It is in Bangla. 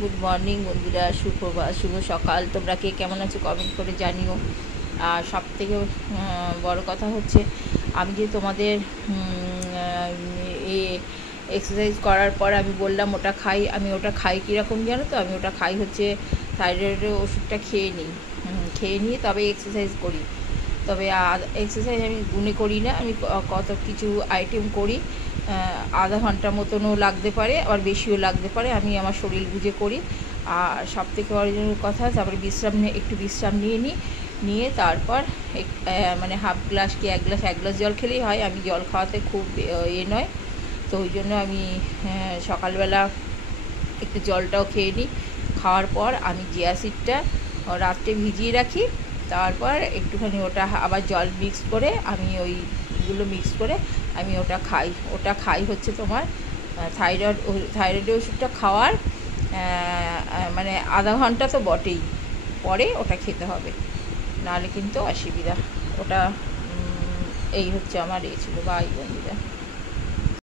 গুড মর্নিং বন্ধুরা, সুপ্রভাত, শুভ সকাল। তোমরা কে কেমন আছো কমেন্ট করে জানিও। আর সব থেকে বড় কথা হচ্ছে, আমি যে তোমাদের এ এক্সারসাইজ করার পর আমি বললাম ওটা খাই, আমি ওটা খাই কীরকম জানো তো? আমি ওটা খাই হচ্ছে থাইরয়েডের ওষুধটা খেয়ে নিই, খেয়ে নিয়ে তবে এক্সারসাইজ করি। তবে এক্সারসাইজ আমি গুনে করি না, আমি কত কিছু আইটেম করি। আধা ঘন্টার মতনও লাগতে পারে, আবার বেশিও লাগতে পারে, আমি আমার শরীর বুঝে করি। আর সবথেকে বড় কথা, তারপরে একটু বিশ্রাম নিয়ে তারপর মানে হাফ গ্লাস কি এক গ্লাস জল খেলেই হয়। আমি জল খাওয়াতে খুব নয়, তো ওই জন্য আমি সকালবেলা একটু জলটাও খেয়ে নিই। খাওয়ার পর আমি জিয়া সিডটা রাত্রে ভিজিয়ে রাখি, তারপর একটুখানি ওটা আবার জল মিক্স করে আমি ওইগুলো মিক্স করে আমি ওটা খাই হচ্ছে তোমার থাইরয়েডের ওষুধটা খাওয়ার মানে আধা ঘন্টা তো বটেই, পরে ওটা খেতে হবে, নাহলে কিন্তু অসুবিধা। ওটা এই হচ্ছে আমার ছিল। বাই বন্ধুরা।